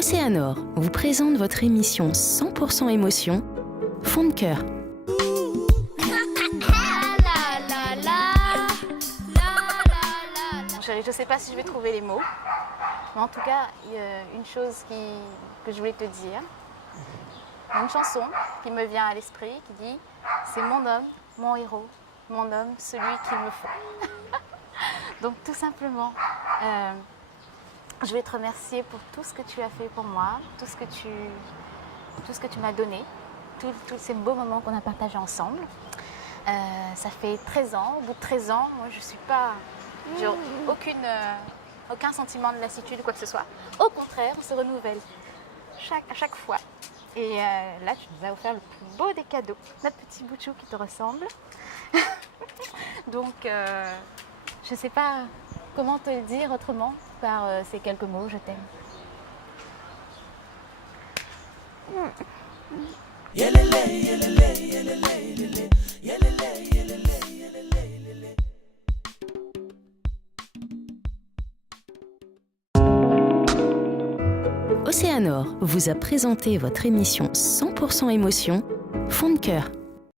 Océanor vous présente votre émission 100% émotion, Fond de cœur. Je ne sais pas si je vais trouver les mots, mais en tout cas, il y a une chose que je voulais te dire. Une chanson qui me vient à l'esprit qui dit « C'est mon homme, mon héros, mon homme, celui qu'il me faut. » Donc tout simplement, je vais te remercier pour tout ce que tu as fait pour moi, tout ce que tu m'as donné, tous ces beaux moments qu'on a partagés ensemble. Ça fait 13 ans, au bout de 13 ans, moi je suis pas... J'ai aucun sentiment de lassitude ou quoi que ce soit. Au contraire, on se renouvelle à chaque fois. Et là, tu nous as offert le plus beau des cadeaux, notre petit boutchou qui te ressemble. Donc, je ne sais pas comment te le dire autrement par ces quelques mots, je t'aime. Océanor vous a présenté votre émission 100% émotion, Fond de cœur.